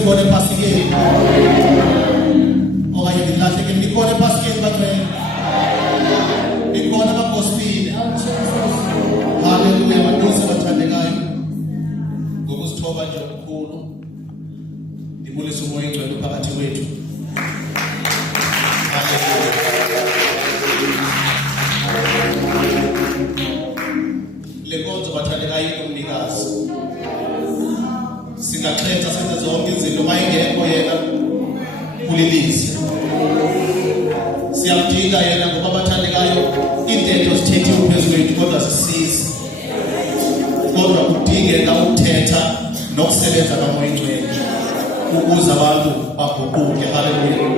sikhona ephasikeni. Okanye ngilahleke ngikhona ephasikeni bathweni. Ngikhona abagospel. Hallelujah, madosi bathandekayo. Ngokusithoba nje okukhulu. Ngibulisa umoya engcwele phakathi kwethu. Lenkonzo bathandekayo inomnikazi. Singakhetha senze zonke izinto mayingekho yena kulilizwe. Siyamdinga yena ngoba bathandekayo intetho sithethiwe phezulu kwethu kodwa sisizi. Kodwa kudingeka ukuthetha nokusebenza kamoya engcwele ukuze abantu baguquke. Hallelujah.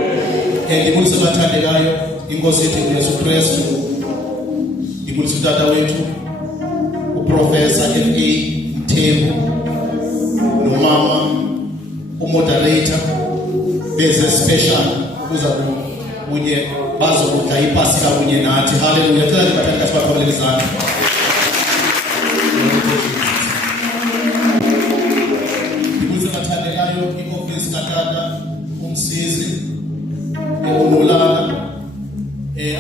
Ngibulisa bathandekayo inkosi yethu uYesu Kristu. Ngibulisa utata wethu uProfessor FA Mthembu nomama umoderator beze special ukuza kunye bazokudla iPasika kunye nathi. Hallelujah. Cela libathandeka sibakhonele izandla. Ngibulisa bathandekayo ioffice katata umsizi eUlana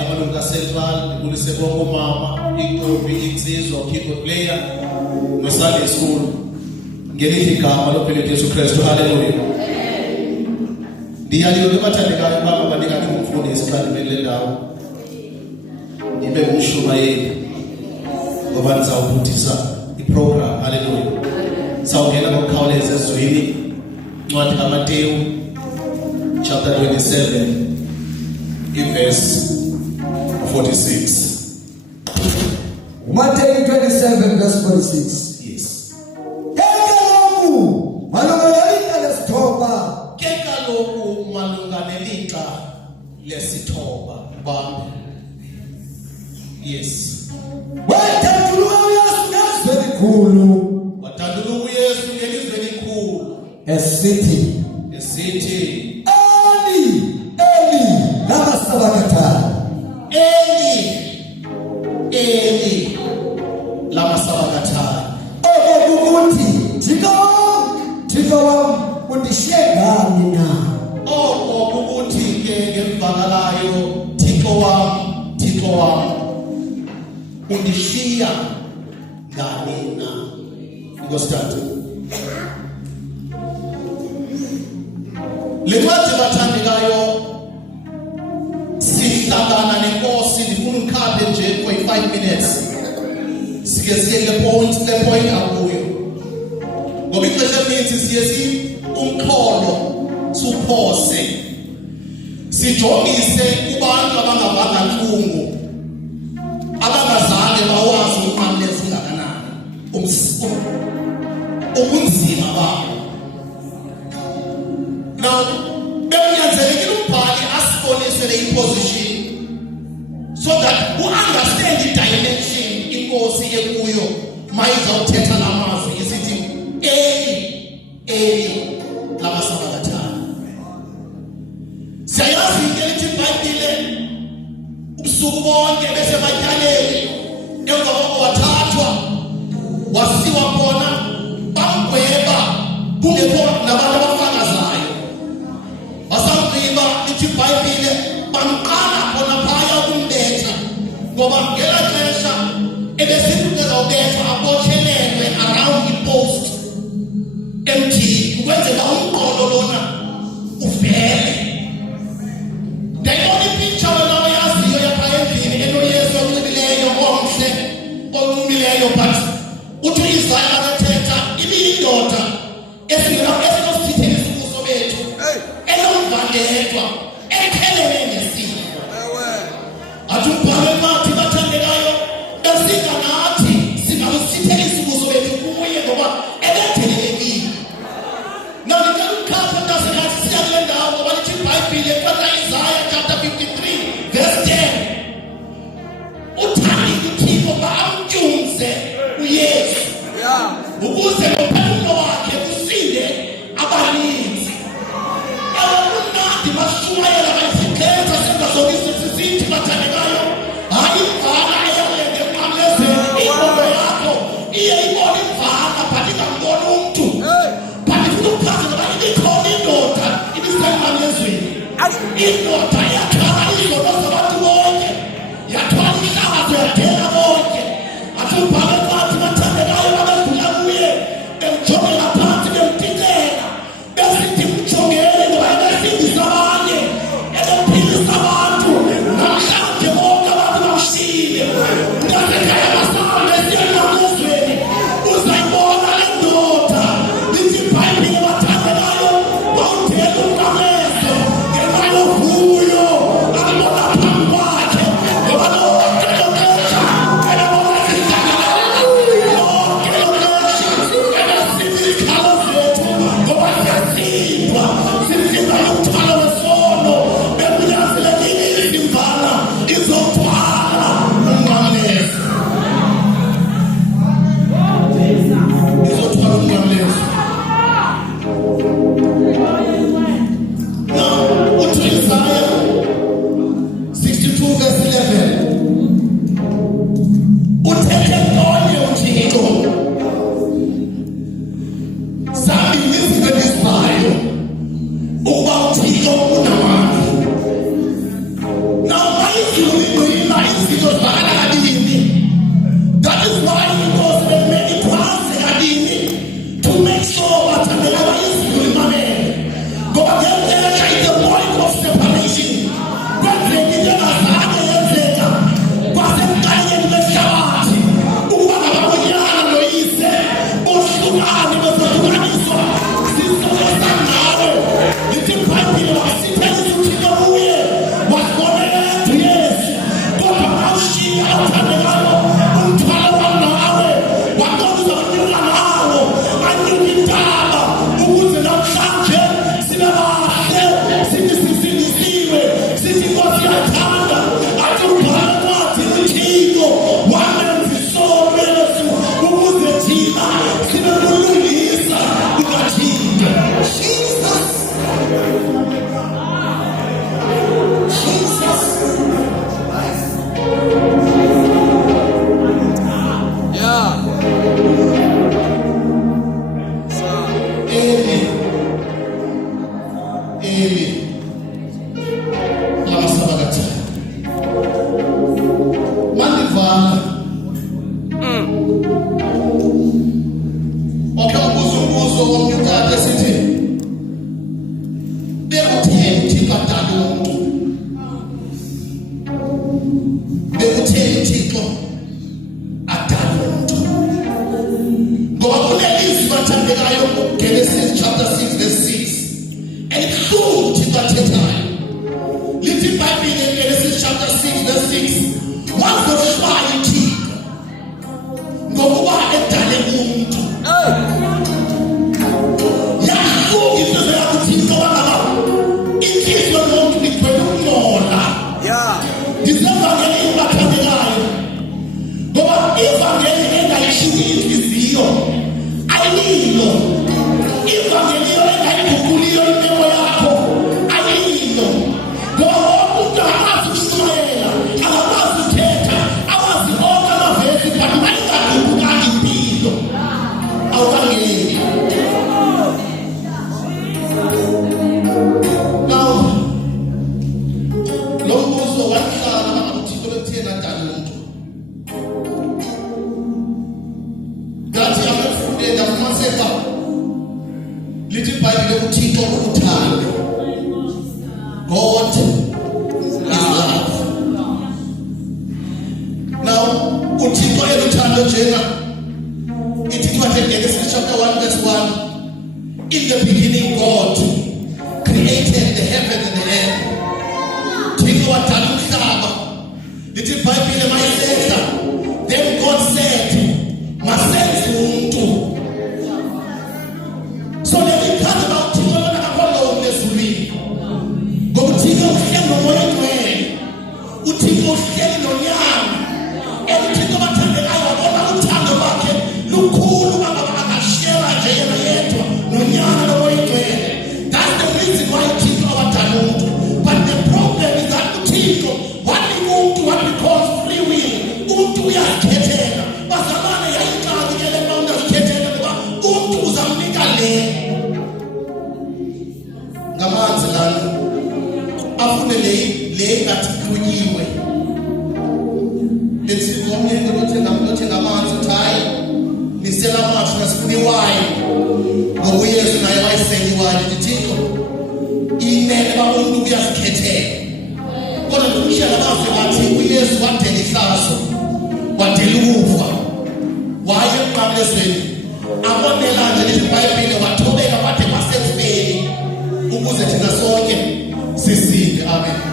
amalungu kaCentral. Ngibulise bonke umama intombi insizwa keyboard player no Sunday school ngelithi igama lophele Jesu Kristu. Hallelujah. Ndiyaliyo bathandekayo baba banikani umfundisi xa ndimele ndawo nibe umshumayeli ngoba nizawubhudisa iprogram. Hallelujah. Sawungena ngokukhawuleza ezweni incwadi kaMateyu chapter 27 verse 46. Matthew 27 verse 46. Yes. Kekaloku malunga nelika lesithoba bami. Yes. Wathanduluka uYesu elikhulu. Wathanduluka uYesu ngelizwe elikhulu. Esithi Eli, Eli, lama sabakthani. Eli lama sabakthani. Okukuthi Thixo wami undishiyengani na? Okukuthi ke ngevakalayo Thixo wami undishiya ngani na? Ngosithathu lencwadi bathandekayo sihlangana nenkosi. Ndifuna ukhaphe nje for 5 minutes sike siye le point akuyo ngoba ixesha elininzi siye umxholo suphose sijongise kubantu abangavanga ntlungu abangazange bawazi uqamleza ungakanani ubunzima babo. Now bekunyanzelekile umbhali asibonise le position so that we understand the dimension inkosi ekuyo mayizawuthetha namazwi isithi Eli lama sabakthani. Siyayazi into elithi iBhayibhile ubusuku bonke bese batyaleni emva kokuba wathathwa wasiwa khona bamgweba kungekho nabantu abafakazayo. Basagqiba ithi iBhayibhile bamqala khona phaya ukumbetha ngoba ngela xesha ebesithi uzawubetha abothelelwe around ipost emthini ukwenzela umqolo lona uvele. The only picture wena oyaziyo yapha endlini enoyesu onxibileyo omhle onumileyo but uthi uIsaya athetha ibiyindoda esinosithele isibuso bethu enomvandedwa ekhelene ngesifo. Athi umbhalo wathi bathandekayo besika nathi singabusithele isibuso bethu kuye ngoba ebethelelekile. Now ngicela ukukhapha ntasengathi siya kule ndawo ngoba lithi iBhayibhile kwaIsaya chapter 53 verse 10 uthanda uThixo bamtyumze uYesu ukuze nomphefumulo wakhe usinde abaninzi. Awunandi mashumayela bayikhetha senza zonke izinto sithi bathandekayo hayi imvana eyalenge eqamlezeni ingqondo yakho iye ibone imvana but ingamboni umuntu but ifuna ukuchaza ngoba ikhona indoda yakhala izono zabantu bonke, yathwala ihlazo yadela bonke, athi ubhale kwathi bathandekayo babedlula kuye, bemjongela phansi bemtikela, besithi mjongele ngoba ebesindisa abanye, ebephilisa abantu, namhlanje bonke abantu bamshiyile. Mntasekhaya basahamba besiya emamezweni, uzayibona le ndoda, lithi iBhayibhile bathandekayo, bawudela umnqamlezo, ngenxa yovuyo ababona phambi kwakhe, ngoba lonke lo xesha ebebona sihlangana, lonke lo xesha ebesithi izikhalo zethu, ngoba siyasindwa, sisindwa umthwalo wesono, bekunyanzelekile izimvana izothwala umnqamlezo. Izothwala umnqamlezo. Now, uthi Isaiah 62 verse 11. Uthethe konke uThixo. Zabini izinto ezibhayo ukuba uThixo unamandla. Now, mayizulu iqina izinto zibakala kabini. That is why he goes and make it once kabini to make sure bathandekayo izulu limamele. Ngoba ngempela is the point of separation. Kwenzeka into engazange yenzeka kwasemqaleni behlabathi ukuba ngababonyana noyise bohlukane bezahlukaniswa sisokosa ngawe. Lithi iBhayibhile wasithekisa uThixo kuye wasibonela yethu Yesu, kodwa mawushiya othandekayo umthwalo wanawe waqonda ukunyuka nawo anyuka intaba ukuze namhlanje sibe bahle, sithi sisindisiwe, sithi Nkosi yathanda, athi ubhale kwathi uThixo wamenza isono Yesu ukuze thina sibe kulungisa kukaThixo. Jesus. Eli lama sabakatha mandivana okay ubuzo womnyukade sithi bekutheni uThixo adala umuntu, bekutheni uThixo adala umuntu, ngoba kulelizwi bathandekayo Genesis chapter 6 verse 6. And who did that time? Little Bible in Genesis chapter 6 verse 6. Once the fire took, ngokuba edale umuntu. Yahoo izwe yakuthixo wangaba. Inhliziyo yomuntu igcwele ukunyola. Disevangeli ibathandekayo. Ngoba ivangeli engayishiyi inhliziyo ayilo. Ivangeli engayiguguliyo imemo yakho ayilo. Ngoba umuntu akazi ukushumayela, akakwazi ukuthetha, akwazi onke amavesi, but mayingadubukanga impilo awukangeni. Now, lo mbuzo wahlala uThixo bekutheni adala umuntu. Ngathi abafundi ndafumaniseka lithi iBhayibhile uThixo uthando. God is love. Now, uThixo eluthando njena ithi kwathi Genesis chapter 1 verse 1. In the beginning God created the heaven and the earth. Thixo wadala umhlaba. Lithi iBhayibhile mayisesa, then God said, masenze umuntu. So let me talk about Thixo akakho nezulwini. Ngoba uThixo uhleli nomoya oyingcwele. uThixo uhleli nonyana. Uthixo bathandekayo wabona uthando lwakhe lukhulu kangaka akashera nje yena yedwa nonyana nomoya oyingcwele. That's the reason why Thixo abadala umuntu. But the problem is that uThixo what we call free will sisela amathu nasifuna iwayini ngoba uYesu naye wayisela iwayini Thixo inene bamuntu kuyazikhethela kodwa ngokushiya lamazwi athi uYesu wadela ihlazo wadela ukufa waye emqamelezweni abonela nje iBhayibheli wathobeka bathe basekufeni ukuze thina sonke sisinde amen